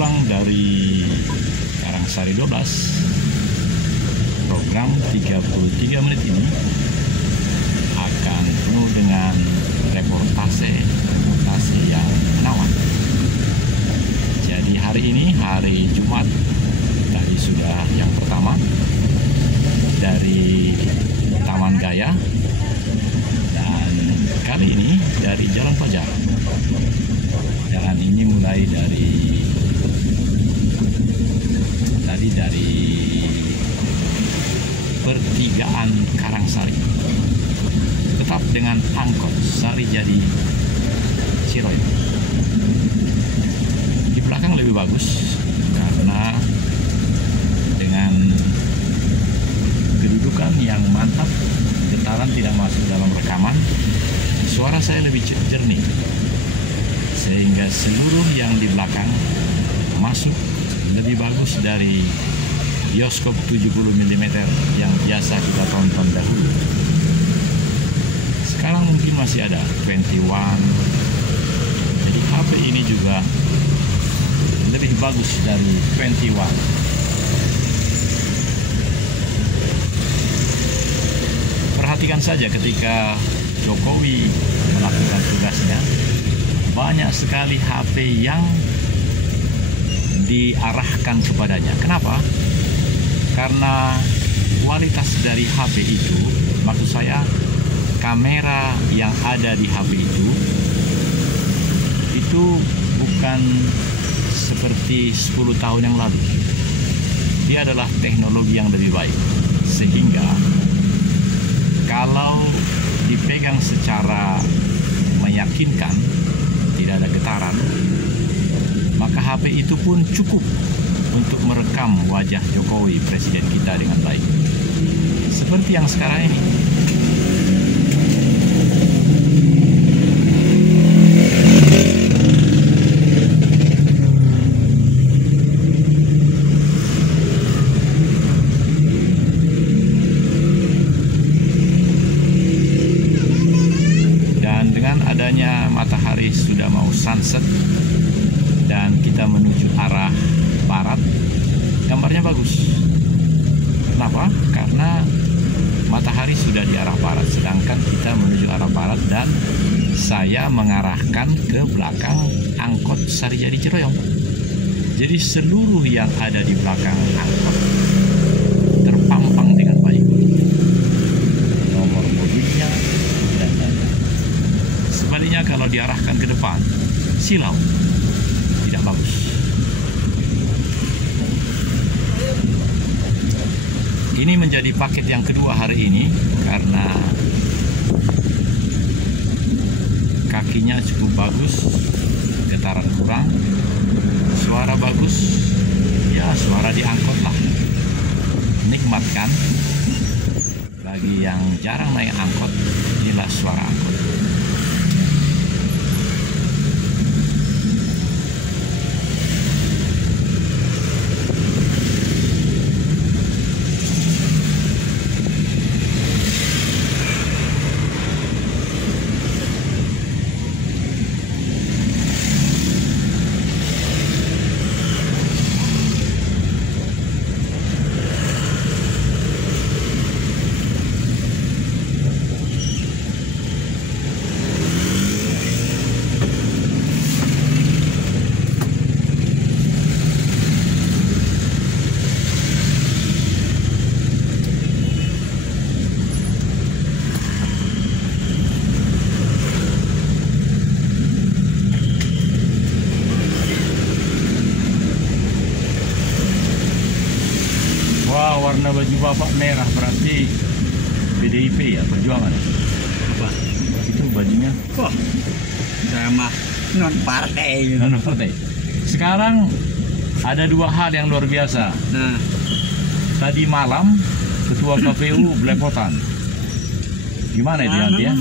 pulang dari Karangsari 12, program 33 menit ini akan penuh dengan reportase yang menawan. Jadi hari ini, hari Jumat, tadi sudah yang pertama dari Taman Gaya, dan kali ini dari Jalan Fajar. Jalan ini mulai dari pertigaan Karangsari, tetap dengan angkot Sarijadi Ciroyong. Di belakang lebih bagus karena dengan kedudukan yang mantap, getaran tidak masuk dalam rekaman, suara saya lebih jernih, sehingga seluruh yang di belakang masuk lebih bagus dari bioskop 70 mm yang biasa kita tonton dahulu. Sekarang mungkin masih ada 21, jadi HP ini juga lebih bagus dari 21. Perhatikan saja ketika Jokowi melakukan tugasnya, banyak sekali HP yang diarahkan kepadanya. Kenapa? Karena kualitas dari HP itu, maksud saya kamera yang ada di HP itu bukan seperti 10 tahun yang lalu. Dia adalah teknologi yang lebih baik, sehingga kalau dipegang secara meyakinkan, tidak ada getaran, maka HP itu pun cukup untuk merekam wajah Jokowi, presiden kita, dengan baik. Seperti yang sekarang ini. Dan dengan adanya matahari sudah mau sunset dan kita menuju arah barat, gambarnya bagus. Kenapa? Karena matahari sudah di arah barat, sedangkan kita menuju arah barat dan saya mengarahkan ke belakang angkot Sarijadi Ciroyong. Jadi seluruh yang ada di belakang angkot terpampang dengan baik, nomor mobilnya dan lain-lain. Sebaliknya kalau diarahkan ke depan, silau, tidak bagus. Ini menjadi paket yang kedua hari ini karena kakinya cukup bagus, getaran kurang, suara bagus, ya suara diangkut lah. Nikmatkan. Bagi yang jarang naik angkot, inilah suara angkot. Wah, warna baju bapak merah, berarti PDIP ya, Perjuangan. Apa? Itu bajunya. Kok saya mah non partai. Non partai. Sekarang ada dua hal yang luar biasa. Nah, Tadi malam Ketua KPU belepotan. Gimana itu ya?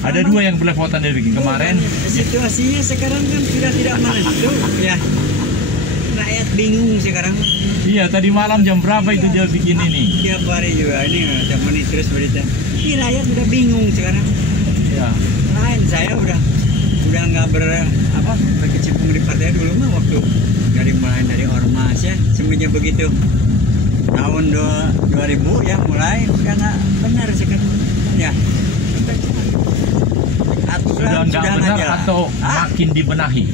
Ada dua yang belepotan dari kemarin. Situasinya sekarang kan sudah tidak menentu ya. Rakyat bingung sekarang. Iya, tadi malam jam berapa itu dia bikin ini? Tiap hari juga ini tiap menit terus berita. Ini rakyat udah bingung sekarang. Ya. Lain saya udah nggak berkecimpung di partai dulu mah waktu mulai dari ormas ya, semenjak begitu tahun 2000 ya mulai udah nggak benar sekarang ya. Sudah nggak benar atau makin dibenahi?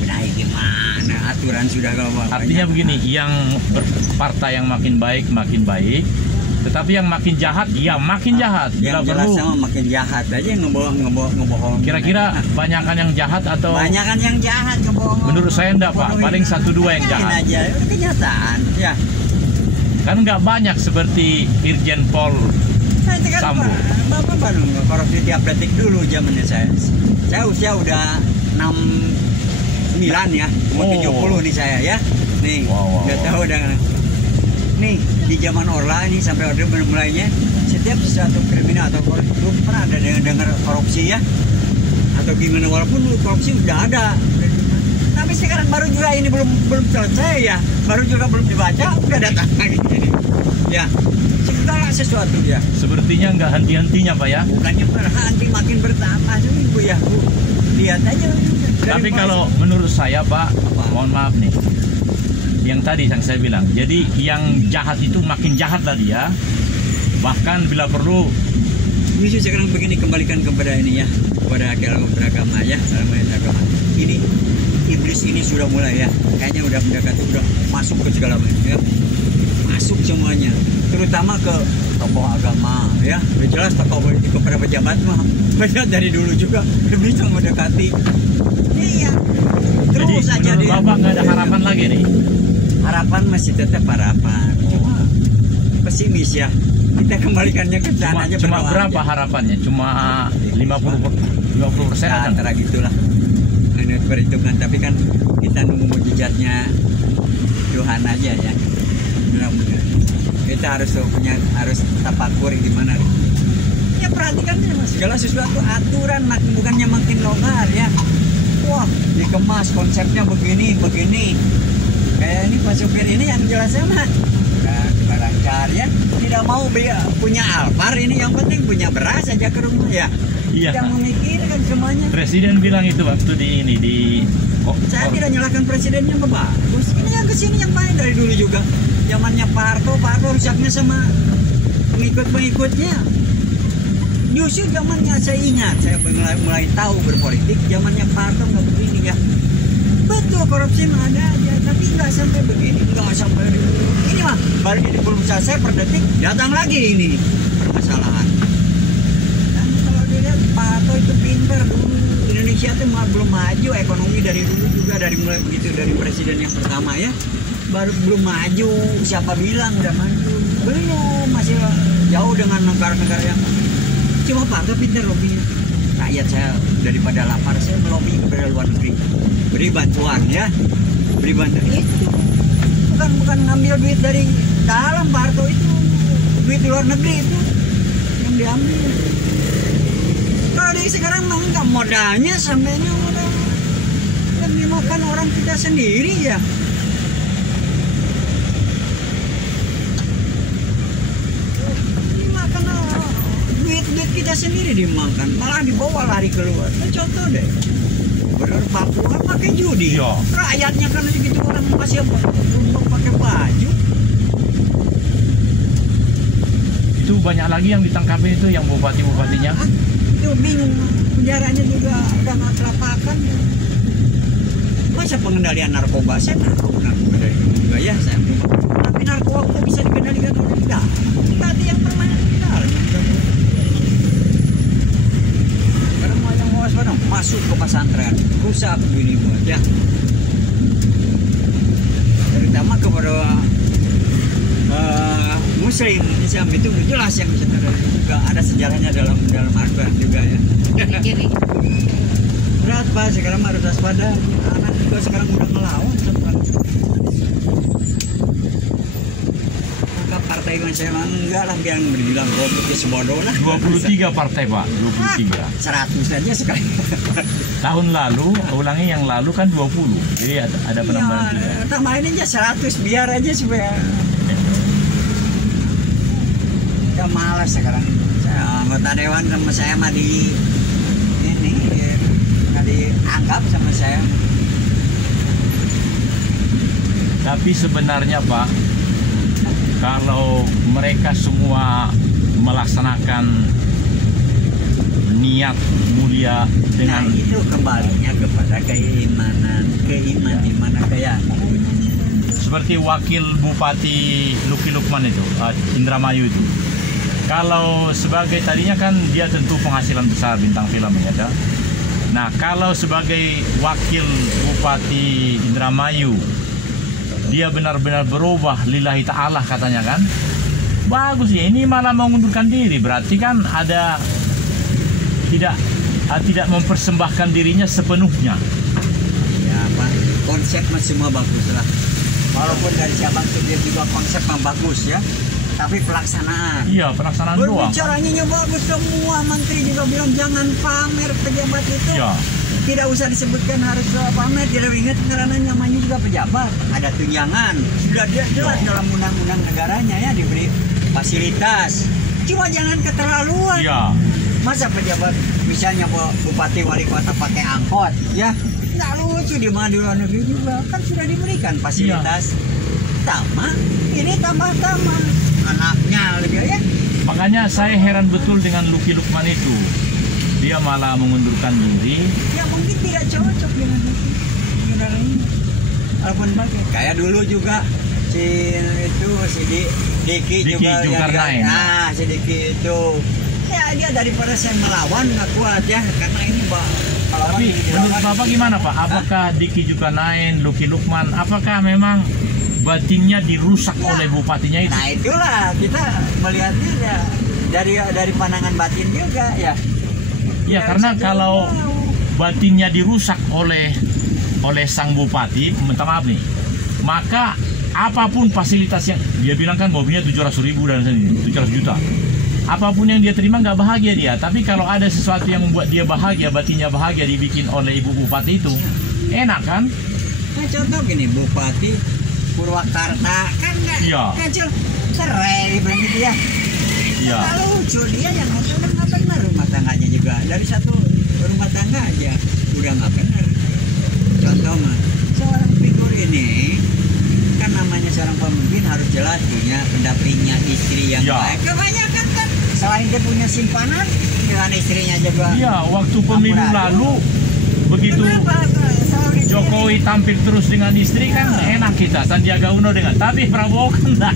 Benahi gimana? Aturan sudah gak. Artinya begini, yang partai yang makin baik, tetapi yang makin jahat, ya makin jahat. Yang jelas sama makin jahat aja, ngebohong. Kira-kira banyakan yang jahat atau? Banyakan yang jahat, ngebohong. Menurut saya enggak, Pak. Paling 1-2 yang jahat. Aja, kenyataan, ya. Kan nggak banyak seperti Irjen Pol Sambo. Bapak baru korupsi tiap detik dulu zamannya saya. Saya usia udah 69 ya, mau 70 nih saya ya. Nih, udah tahu udah. Nih di zaman Orla ini sampai Orde Baru mulainya, setiap sesuatu kriminal atau korupsi pernah ada dengar korupsi ya, atau gimana, walaupun korupsi udah ada. Tapi sekarang baru juga ini belum selesai ya, baru juga belum dibaca udah datang lagi. Ya, segala sesuatu ya. Sepertinya nggak henti-hentinya, Pak ya? Bukannya berhenti, makin bertambah ini Bu ya. Bu, lihat aja. Tapi kalau menurut saya, Pak, mohon maaf nih, yang tadi yang saya bilang, jadi yang jahat itu makin jahat tadi ya. Bahkan bila perlu. Bisa sekarang begini, kembalikan kepada ini ya, kepada beragama ya, agama. Ini iblis ini sudah mulai ya, kayaknya udah mendekati, udah masuk ke segala macam ya, masuk semuanya, terutama ke tokoh agama ya. Udah jelas tokoh politik kepada pejabat mah, pejabat dari dulu juga iblis yang mendekati. Iya, terus jadi, aja dia. Bapak nggak ada harapan lagi nih? Harapan masih tetap harapan, cuma pesimis ya. Kita kembalikannya ke sana aja. Cuma berapa aja harapannya? Cuma 50% ya, antara gitulah. Menurut perhitungan, tapi kan kita nunggu mujizatnya Tuhan aja ya. Benar-benar. Kita harus tapakur gimana. Ya perhatikan aja Mas, segala sesuatu aturan bukannya makin longgar ya. Wah, dikemas konsepnya begini. Kayak ini Pak supir ini yang jelasnya mah lancar ya, tidak mau punya Alphard, ini yang penting punya beras aja ke rumah ya. Iya. Tidak memikirkan semuanya. Presiden bilang itu waktu Saya tidak nyalahkan presidennya, bagus. Ini yang kesini yang main dari dulu juga. Zamannya Pak Harto rusaknya sama pengikut-pengikutnya. Justru zamannya saya ingat, saya mulai tahu berpolitik, zamannya Pak Harto nggak begini ya. Betul, korupsi mah ada aja, tapi nggak sampai begini, nggak sampai ini mah baru ini belum selesai per detik datang lagi ini permasalahan. Dan kalau dilihat Pak Harto itu pintar dulu, Indonesia itu belum maju ekonomi dari dulu juga, dari mulai begitu dari presiden yang pertama ya, baru belum maju. Siapa bilang udah maju? Belum, masih jauh dengan negara-negara yang. Cuma Pak Harto pintar lobbynya. Rakyat saya daripada lapar, saya melobi kepada luar negeri, beri bantuan ya, beri bantuan itu bukan ngambil duit dari dalam. Pak Harto itu duit luar negeri itu yang diambil. Kalau di sekarang mah nggak, modalnya sampainya modal yang dimakan orang kita sendiri ya. Duit kita sendiri dimakan, malah dibawa lari keluar. Nah, contoh deh, Gubernur Papua pakai judi, rakyatnya kan gitu orang masih pakai baju. Itu banyak lagi yang ditangkapin itu, yang bupati-bupatinya. Itu bingung, penjaranya juga udah nggak kelapakan. Masa pengendalian narkoba, saya narkoba dari dulu juga ya, saya tapi narkoba bisa dikendalikan oleh negara. Berarti yang permanen negara. Masuk ke pesantren, rusak begini buat ya. Terutama kepada Muslim Islam itu jelas yang bisa juga ada sejarahnya dalam Al-Quran juga ya. Berat Pak, sekarang harus waspada. Anak juga sekarang udah ngelawan sekarang. Partai yang saya enggak lah, biar dibilang korupsi sebodoh lah. 23 partai Pak, 23. 100 saja sekali. Tahun lalu, ulangi yang lalu kan 20. Jadi ada penambahan juga. Tambahin aja 100 biar aja supaya. Udah malas sekarang. Anggota dewan sama saya mah nggak dianggap sama saya. Tapi sebenarnya Pak, kalau mereka semua melaksanakan niat mulia dengan itu kembalinya kepada keimanan kayak seperti wakil Bupati Luki Lukman itu, Indramayu itu. Kalau sebagai tadinya kan dia tentu penghasilan besar bintang film ya. Nah, kalau sebagai wakil Bupati Indramayu dia benar-benar berubah lillahi ta'ala katanya kan, bagus ya. Ini malah mengundurkan diri, berarti kan ada tidak mempersembahkan dirinya sepenuhnya. Ya Pak, konsep semua bagus lah. Walaupun dari cabang dia juga konsep yang bagus ya, tapi pelaksanaan. Iya, pelaksanaan doang. Berbicaranya bagus, semua menteri juga bilang jangan pamer pejabat itu. Ya. Tidak usah disebutkan harus pamer, tidak ingat karena namanya juga pejabat. Ada tunjangan, sudah jelas dalam undang-undang negaranya ya, diberi fasilitas. Cuma jangan keterlaluan. Iya. Masa pejabat misalnya bupati wali kota pakai angkot ya, nggak lucu. Di mana di luar negeri juga kan sudah diberikan fasilitas. Ini tambah anaknya lebih ya. Makanya saya heran betul dengan Luki Lukman itu. Dia malah mengundurkan diri. Ya mungkin tidak cocok dengan ini. Walaupun kayak dulu juga si Diki juga Zulkarnain. Nah, si Diki itu ya dia daripada saya melawan nggak kuat ya, karena ini Tapi menurut Bapak gimana Pak? Apakah Diki Zulkarnain, Luki Lukman, apakah memang batinnya dirusak oleh bupatinya itu? Nah itulah kita melihatnya ya, dari pandangan batin juga ya. Ya karena kalau batinnya dirusak oleh sang bupati, minta maaf nih, maka apapun fasilitas yang dia bilang kan mobilnya 700.000 dan 700 juta. Apapun yang dia terima nggak bahagia dia. Tapi kalau ada sesuatu yang membuat dia bahagia, batinnya bahagia dibikin oleh ibu bupati itu, enak kan? Nah contoh gini, Bupati Purwakarta kan nggak kecil, cerai bilang gitu ya. Iya. Nggak lucu, dia yang nggak benar rumah tangganya juga. Dari satu rumah tangga aja udah nggak benar. Contoh mah, seorang figur ini kan namanya seorang pemimpin harus jelas punya pendampingnya, istri yang baik. Kebanyakan kan selain dia punya simpanan dengan istrinya juga. Iya, waktu pemilu lalu begitu Jokowi tampil terus dengan istri kan enak kita, Sandiaga Uno dengan, tapi Prabowo kan enggak.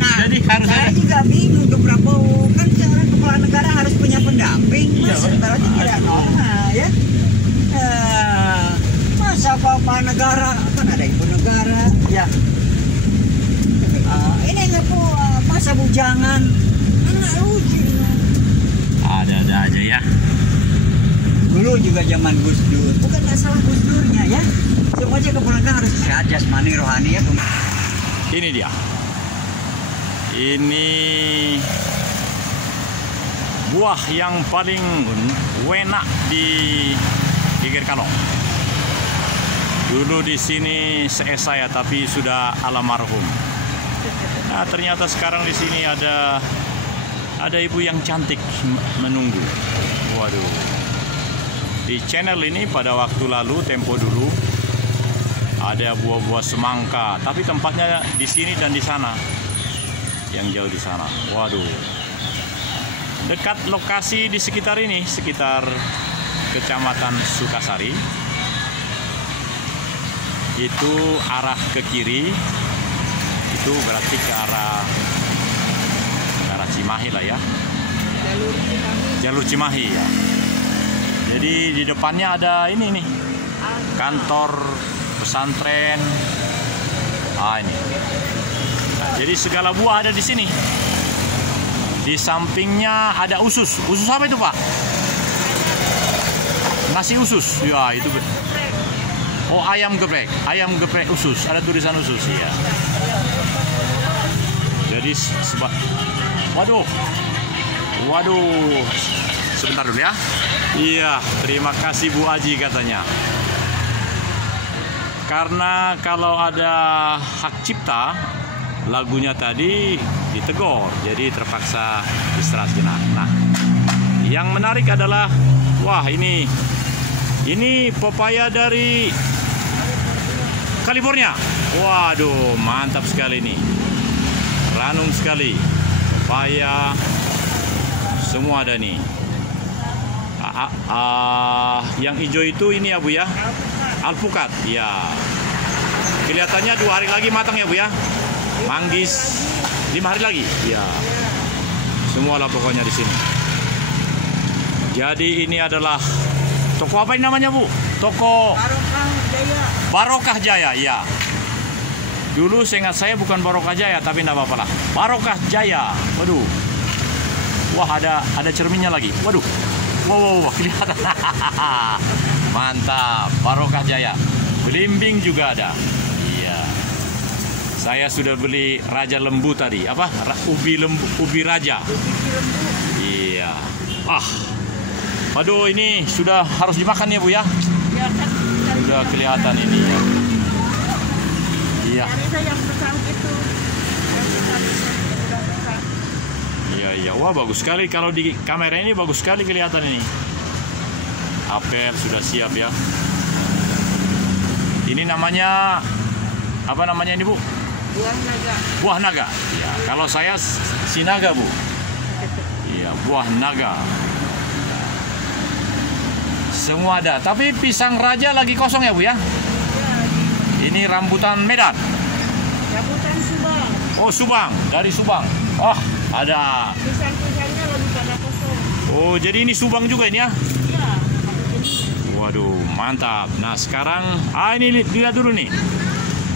Nah, jadi saya juga bingung ke Prabowo, kan seorang kepala negara harus punya pendamping. Sementara tidak normal ya. Masa kepala negara kan ada ibu negara ya. Ini nggak masa bujangan, nggak lucu. Ada aja ya. Dulu juga zaman Gus Dur, bukan masalah Gus Durnya ya. Semuanya keponakan harus sehat jasmani rohani ya. Ini dia. Ini buah yang paling enak di Kalong. Dulu di sini saya tapi sudah almarhum. Nah, ternyata sekarang di sini ada ibu yang cantik menunggu. Waduh. Di channel ini pada waktu lalu, tempo dulu, ada buah-buah semangka, tapi tempatnya di sini dan di sana. Yang jauh di sana. Waduh. Dekat lokasi di sekitar ini, sekitar Kecamatan Sukasari. Itu arah ke kiri. Itu berarti ke arah Cimahi lah ya. Jalur Cimahi ya. Jadi di depannya ada ini nih, kantor pesantren. Ini. Nah, jadi segala buah ada di sini. Di sampingnya ada usus. Usus apa itu Pak? Nasi usus. Ya itu. Oh ayam geprek usus. Ada tulisan usus ya. Jadi waduh, sebentar dulu ya. Iya, terima kasih Bu Aji katanya. Karena kalau ada hak cipta, lagunya tadi ditegur, jadi terpaksa istirahat sejenak. Nah, yang menarik adalah, wah ini pepaya dari California. Waduh, mantap sekali nih. Ranum sekali. Pepaya. Semua ada nih. Yang hijau itu ini ya Bu ya? Alpukat. Ya. Kelihatannya 2 hari lagi matang ya Bu ya? Manggis 5 hari lagi. Ya. Semua lah pokoknya di sini. Jadi ini adalah toko apa ini namanya Bu? Toko Barokah Jaya. Barokah Jaya, ya. Dulu seingat saya bukan Barokah Jaya, tapi enggak apa-apa lah. Barokah Jaya. Waduh. Wah, ada cerminnya lagi. Waduh. Wow, kelihatan. Mantap. Barokah Jaya. Belimbing juga ada. Iya. Saya sudah beli raja lembu tadi. Apa? Ubi raja. Iya. Waduh, ini sudah harus dimakan ya Bu ya? Ya kan, Sudah kelihatan ini ya. Iya. yang besar gitu. Iya. Wah, bagus sekali kalau di kamera ini, bagus sekali kelihatan ini. Apel sudah siap ya. Ini namanya apa namanya ini Bu? Buah naga. Buah naga. Ya, kalau saya sinaga Bu. Iya, buah naga. Semua ada. Tapi pisang raja lagi kosong ya Bu ya? Ini rambutan Medan. Rambutan Subang. Oh, Subang, dari Subang. Oh, ada. Pisang-pisangnya lagi pada kosong. Oh, jadi ini Subang juga ini ya? Iya. Waduh, mantap. Nah, sekarang ini lihat dulu nih.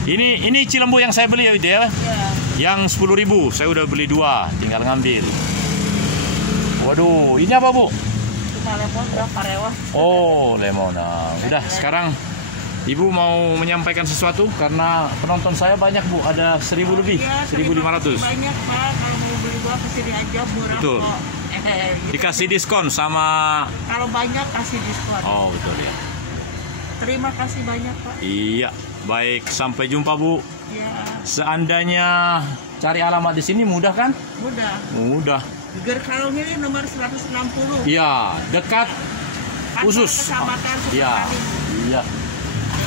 Ini cilembu yang saya beli ya, itu ya. Iya. Yang 10.000, saya udah beli 2, tinggal ngambil. Waduh, ini apa Bu? Cuma lemon berapa rewah? Oh, lemon. Nah, udah sekarang Ibu mau menyampaikan sesuatu karena penonton saya banyak Bu, ada 1.000 lebih, Ya, 1.500. banyak Pak, kalau mau beli buah kesini aja murah. Betul. Kok. Dikasih diskon sama. Kalau banyak kasih diskon. Oh, betul ya. Terima kasih banyak Pak. Iya, baik, sampai jumpa Bu. Ya, Seandainya cari alamat di sini mudah kan? mudah. Mudah. Gerkalung ini nomor 160. Iya, dekat Kantor khusus. Kecamatan Iya. Sukamani. Iya.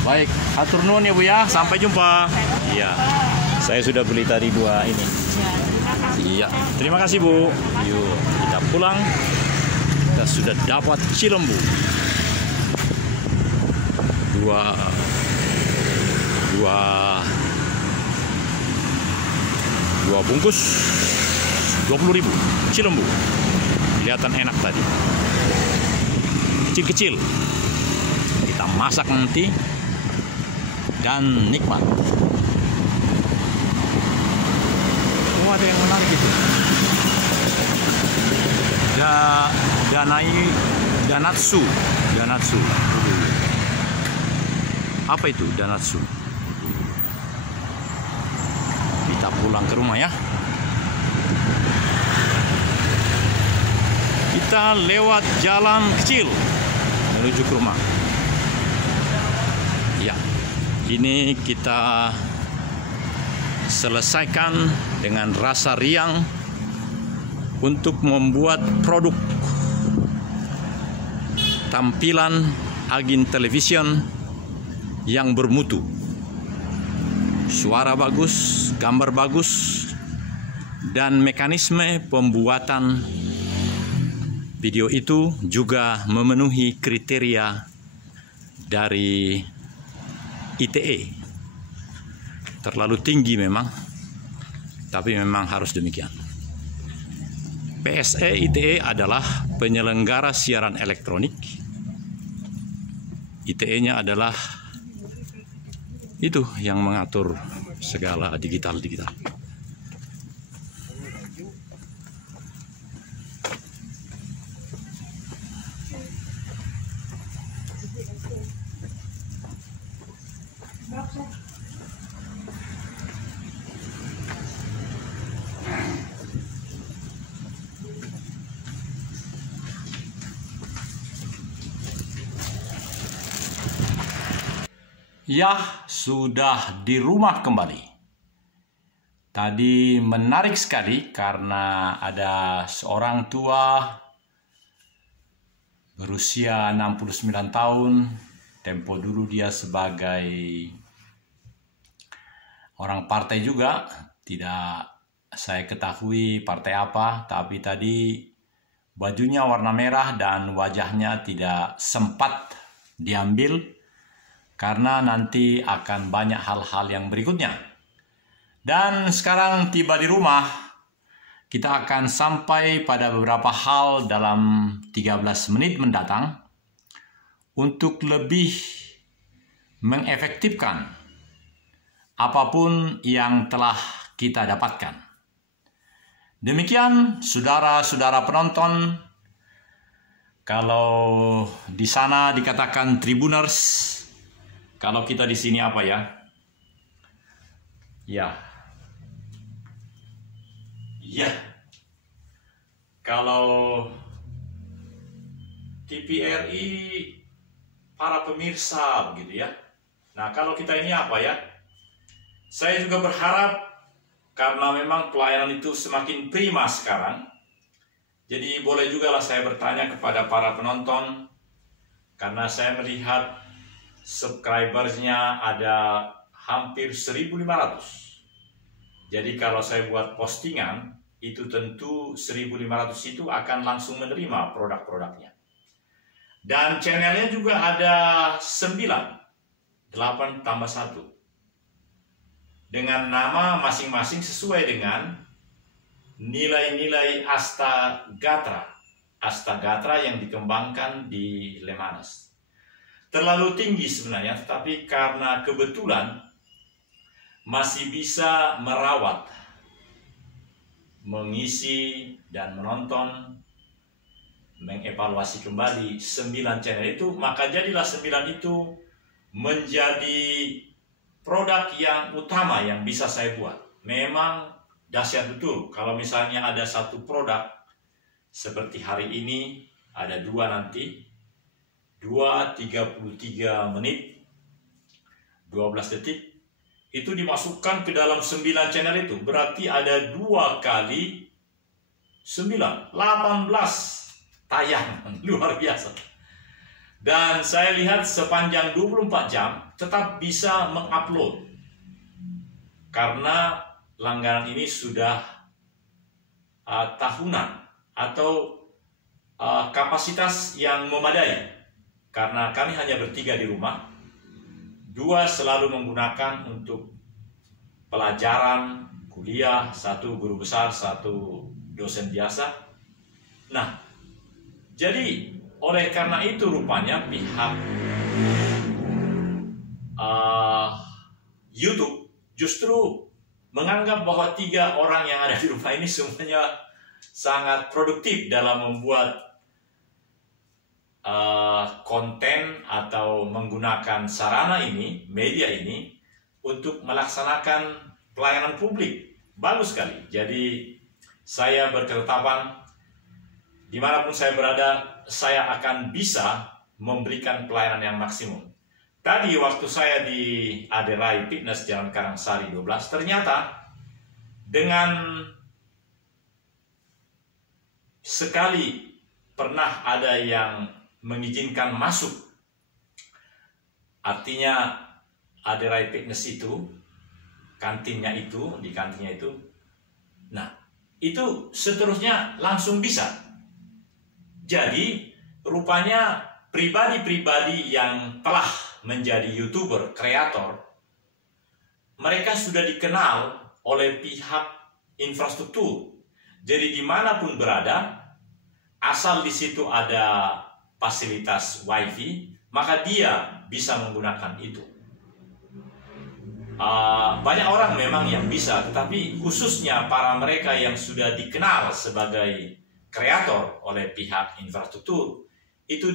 Baik, atur nuhun ya Bu ya. Sampai jumpa. Iya. Saya sudah beli tadi 2 ini. Ya, terima kasih. Iya. Terima kasih Bu. Yuk, kita pulang. Kita sudah dapat cilembu. 2 bungkus 20.000 cilembu. Kelihatan enak tadi. Kecil-kecil. Kita masak nanti dan nikmat. Oh, ada yang menarik itu. Danatsu. Apa itu danatsu? Kita pulang ke rumah ya. Kita lewat jalan kecil menuju ke rumah. Ya, ini kita selesaikan dengan rasa riang untuk membuat produk tampilan Agin Television yang bermutu. Suara bagus, gambar bagus, dan mekanisme pembuatan video itu juga memenuhi kriteria dari ITE. Terlalu tinggi memang, tapi memang harus demikian. PSE ITE adalah penyelenggara siaran elektronik. ITE-nya adalah itu yang mengatur segala digital. Ya, sudah di rumah kembali. Tadi menarik sekali karena ada seorang tua berusia 69 tahun. Tempo dulu dia sebagai orang partai juga, tidak saya ketahui partai apa, tapi tadi bajunya warna merah dan wajahnya tidak sempat diambil karena nanti akan banyak hal-hal yang berikutnya. Dan sekarang tiba di rumah, kita akan sampai pada beberapa hal dalam 13 menit mendatang untuk lebih mengefektifkan apapun yang telah kita dapatkan. Demikian saudara-saudara penonton, kalau di sana dikatakan Tribuners, kalau kita di sini apa ya? Ya. Kalau TVRI para pemirsa begitu ya. Nah, kalau kita ini apa ya? Saya juga berharap karena memang pelayanan itu semakin prima sekarang. Jadi boleh juga lah saya bertanya kepada para penonton, karena saya melihat subscribersnya ada hampir 1.500. Jadi kalau saya buat postingan, itu tentu 1.500 itu akan langsung menerima produk-produknya. Dan channelnya juga ada 9, 8 tambah 1. Dengan nama masing-masing sesuai dengan nilai-nilai Astagatra yang dikembangkan di Lemanas. Terlalu tinggi sebenarnya, tetapi karena kebetulan masih bisa merawat, mengisi, dan menonton, mengevaluasi kembali 9 channel itu, maka jadilah 9 itu menjadi produk yang utama yang bisa saya buat. Memang dahsyat betul kalau misalnya ada satu produk seperti hari ini, ada 2 nanti, 2:33 menit 12 detik, itu dimasukkan ke dalam 9 channel itu, berarti ada 2 kali 9, 18 tayangan, luar biasa. Dan saya lihat sepanjang 24 jam tetap bisa mengupload. Karena langganan ini sudah tahunan atau kapasitas yang memadai. Karena kami hanya bertiga di rumah. 2 selalu menggunakan untuk pelajaran, kuliah, 1 guru besar, 1 dosen biasa. Nah, jadi oleh karena itu rupanya pihak YouTube justru menganggap bahwa 3 orang yang ada di rumah ini semuanya sangat produktif dalam membuat konten atau menggunakan sarana ini, media ini untuk melaksanakan pelayanan publik. Bagus sekali. Jadi saya berketetapan dimanapun saya berada, saya akan bisa memberikan pelayanan yang maksimum. Tadi waktu saya di Aderai Fitness Jalan Karangsari 12, ternyata dengan sekali pernah ada yang mengizinkan masuk. Artinya Aderai Fitness itu, kantinnya itu, di kantinnya itu. Nah, itu seterusnya langsung bisa. Jadi, rupanya pribadi-pribadi yang telah menjadi YouTuber, kreator, mereka sudah dikenal oleh pihak infrastruktur. Jadi dimanapun berada, asal di situ ada fasilitas WiFi, maka dia bisa menggunakan itu. Banyak orang memang yang bisa, tetapi khususnya para mereka yang sudah dikenal sebagai kreator oleh pihak infrastruktur, itu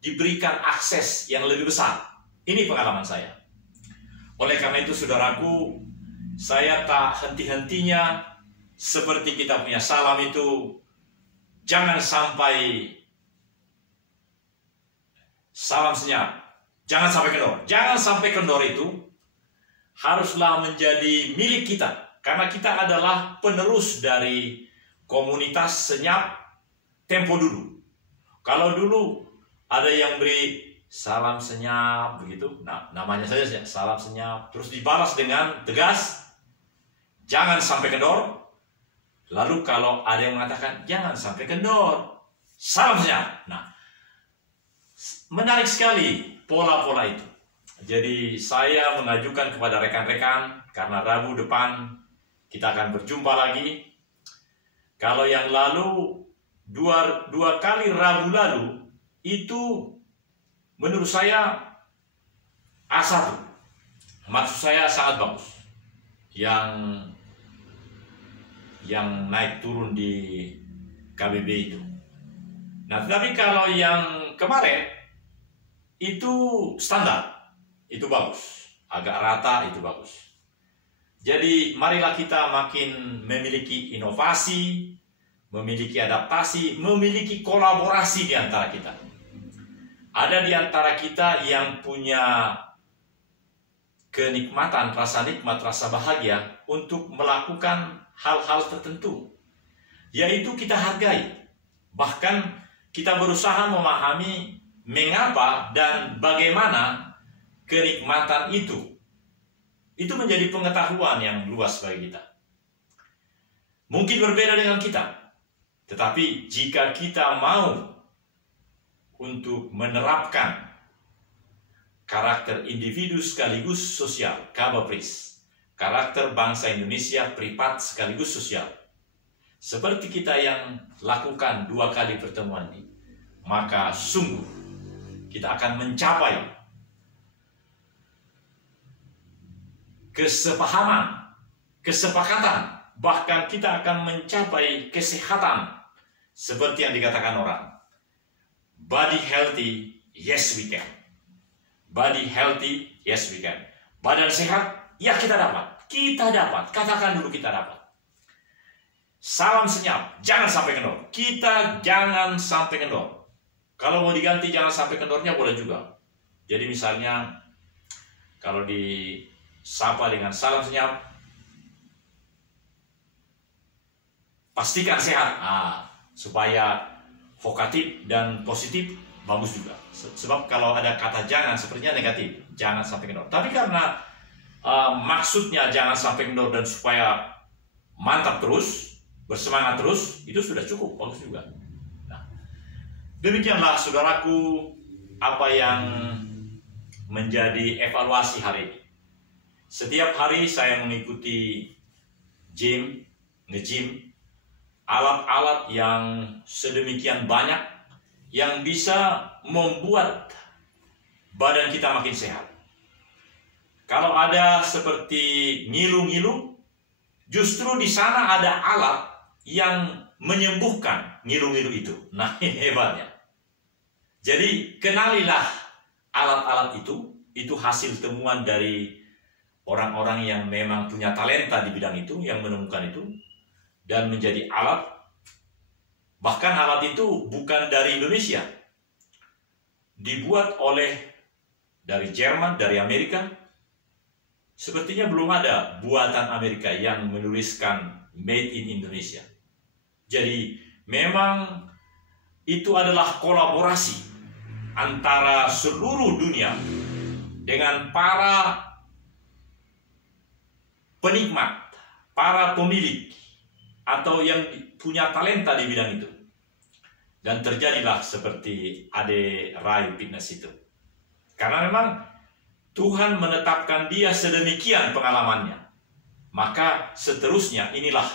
diberikan akses yang lebih besar. Ini pengalaman saya. Oleh karena itu, saudaraku, saya tak henti-hentinya seperti kita punya salam itu, jangan sampai salam senyap, jangan sampai kendor. Jangan sampai kendor itu haruslah menjadi milik kita, karena kita adalah penerus dari komunitas senyap tempo dulu. Kalau dulu ada yang beri salam senyap begitu. Nah, namanya saja salam senyap, terus dibalas dengan tegas, jangan sampai kendor. Lalu kalau ada yang mengatakan jangan sampai kendor, salam senyap. Nah, menarik sekali pola-pola itu. Jadi saya mengajukan kepada rekan-rekan, karena Rabu depan kita akan berjumpa lagi. Kalau yang lalu dua kali Rabu lalu itu menurut saya A1, maksud saya sangat bagus. Yang naik turun di KBB itu. Nah, tetapi kalau yang kemarin itu standar, itu bagus, agak rata, itu bagus. Jadi marilah kita makin memiliki inovasi, memiliki adaptasi, memiliki kolaborasi di antara kita. Ada di antara kita yang punya kenikmatan, rasa nikmat, rasa bahagia untuk melakukan hal-hal tertentu, yaitu kita hargai. Bahkan kita berusaha memahami mengapa dan bagaimana kenikmatan itu menjadi pengetahuan yang luas bagi kita. Mungkin berbeda dengan kita, tetapi jika kita mau untuk menerapkan karakter individu sekaligus sosial, KBPRIS, karakter bangsa Indonesia privat sekaligus sosial, seperti kita yang lakukan 2 kali pertemuan ini, maka sungguh kita akan mencapai kesepahaman, kesepakatan, bahkan kita akan mencapai kesehatan seperti yang dikatakan orang. Body healthy, yes we can. Body healthy, yes we can. Badan sehat, ya kita dapat. Kita dapat, katakan dulu kita dapat. Salam senyap, jangan sampai kendor. Kita jangan sampai kendor. Kalau mau diganti jangan sampai kendornya boleh juga. Jadi misalnya kalau disapa dengan salam senyap, pastikan sehat. Supaya vokatif dan positif bagus juga. Sebab kalau ada kata jangan sepertinya negatif, jangan sampai kendor. Tapi karena maksudnya jangan sampai kendor dan supaya mantap terus, bersemangat terus, itu sudah cukup, bagus juga. Nah, demikianlah saudaraku apa yang menjadi evaluasi hari ini. Setiap hari saya mengikuti nge-gym, alat-alat yang sedemikian banyak yang bisa membuat badan kita makin sehat. Kalau ada seperti ngilu-ngilu, justru di sana ada alat yang menyembuhkan ngilu-ngilu itu. Nah, ini hebatnya. Jadi kenalilah alat-alat itu hasil temuan dari orang-orang yang memang punya talenta di bidang itu, yang menemukan itu, dan menjadi alat. Bahkan alat itu bukan dari Indonesia, dibuat dari Jerman, dari Amerika. Sepertinya belum ada buatan Amerika yang menuliskan Made in Indonesia. Jadi memang itu adalah kolaborasi antara seluruh dunia dengan para penikmat, para pemilik, atau yang punya talenta di bidang itu. Dan terjadilah seperti Ade Rai Fitness itu. Karena memang Tuhan menetapkan dia sedemikian pengalamannya. Maka seterusnya inilah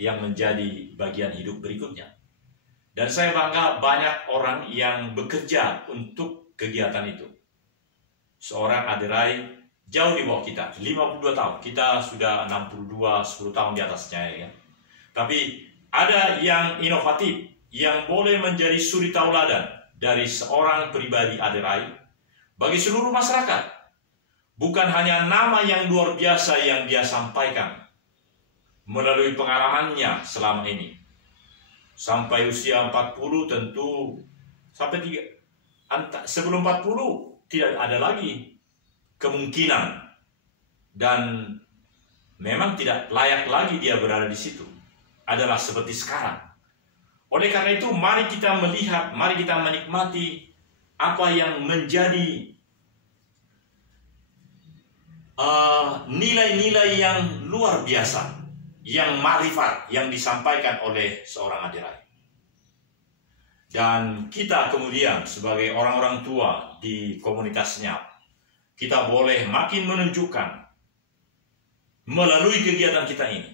yang menjadi bagian hidup berikutnya. Dan saya bangga banyak orang yang bekerja untuk kegiatan itu. Seorang Ade Rai jauh di bawah kita, 52 tahun. Kita sudah 62, 10 tahun di atasnya ya. Tapi ada yang inovatif, yang boleh menjadi suri tauladan dari seorang pribadi Ade Rai bagi seluruh masyarakat. Bukan hanya nama yang luar biasa yang dia sampaikan melalui pengalamannya selama ini. Sampai usia 40 tentu, sebelum 40 tidak ada lagi kemungkinan. Dan memang tidak layak lagi dia berada di situ. Adalah seperti sekarang. Oleh karena itu, mari kita melihat, mari kita menikmati apa yang menjadi nilai-nilai yang luar biasa, yang makrifat yang disampaikan oleh seorang Hadirai. Dan kita kemudian sebagai orang-orang tua di komunitas Senyap, kita boleh makin menunjukkan melalui kegiatan kita ini,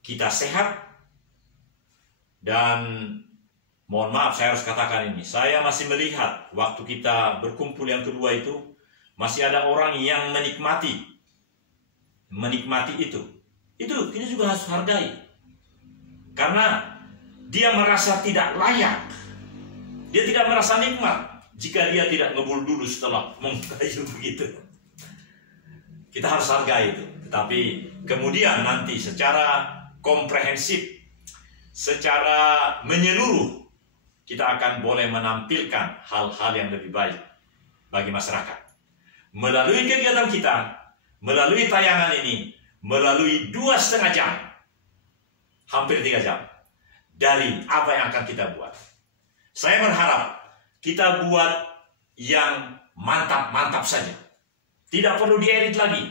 kita sehat. Dan mohon maaf saya harus katakan ini, saya masih melihat waktu kita berkumpul yang kedua itu, masih ada orang yang menikmati itu. Itu kita juga harus hargai. Karena dia merasa tidak layak. Dia tidak merasa nikmat jika dia tidak ngebul dulu setelah mengkayu begitu. Kita harus hargai itu. Tetapi kemudian nanti secara komprehensif, secara menyeluruh, kita akan boleh menampilkan hal-hal yang lebih baik bagi masyarakat. Melalui kegiatan kita, melalui tayangan ini, melalui 2,5 jam, hampir 3 jam, dari apa yang akan kita buat. Saya berharap kita buat yang mantap-mantap saja. Tidak perlu diedit lagi.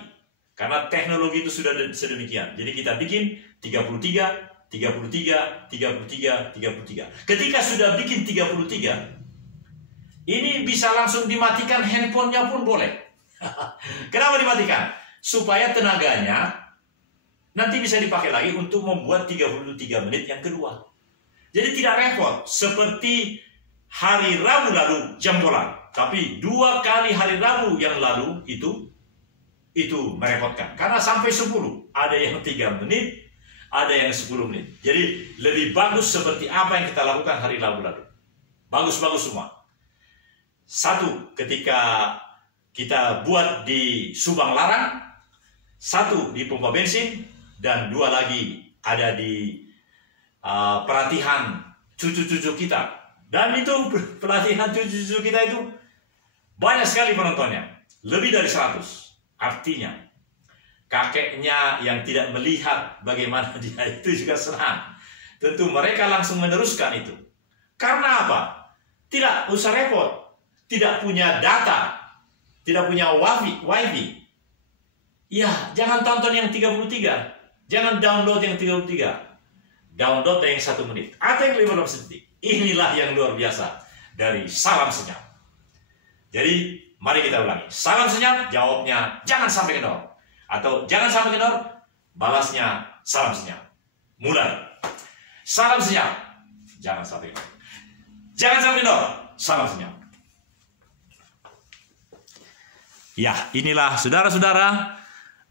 Karena teknologi itu sudah sedemikian. Jadi kita bikin 33, 33, 33, 33. Ketika sudah bikin 33, ini bisa langsung dimatikan handphonenya pun boleh. Kenapa dimatikan? Supaya tenaganya nanti bisa dipakai lagi untuk membuat 33 menit yang kedua. Jadi tidak repot seperti hari Rabu lalu jam bola. Tapi 2 kali hari Rabu yang lalu itu merepotkan. Karena sampai 10. Ada yang 3 menit, ada yang 10 menit. Jadi lebih bagus seperti apa yang kita lakukan hari Rabu lalu. Bagus-bagus semua. 1 ketika kita buat di Subang Larang, 1 di pompa bensin, dan 2 lagi ada di pelatihan cucu-cucu kita. Dan itu pelatihan cucu-cucu kita itu banyak sekali penontonnya, lebih dari 100. Artinya kakeknya yang tidak melihat bagaimana dia itu juga senang. Tentu mereka langsung meneruskan itu. Karena apa? Tidak usah repot, tidak punya data, tidak punya wifi. Ya, jangan tonton yang 33, jangan download yang 33. Download yang 1 menit atau yang 15 detik. Inilah yang luar biasa dari Salam Senyap. Jadi mari kita ulangi. Salam Senyap, jawabnya jangan sampai kendor. Atau jangan sampai kendor, balasnya salam senyap. Mulai. Salam senyap, jangan sampai kendor. Jangan sampai kendor, salam senyap. Ya, inilah saudara-saudara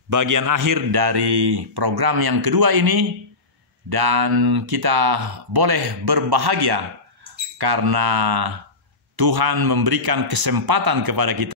bagian akhir dari program yang kedua ini. Dan kita boleh berbahagia karena Tuhan memberikan kesempatan kepada kita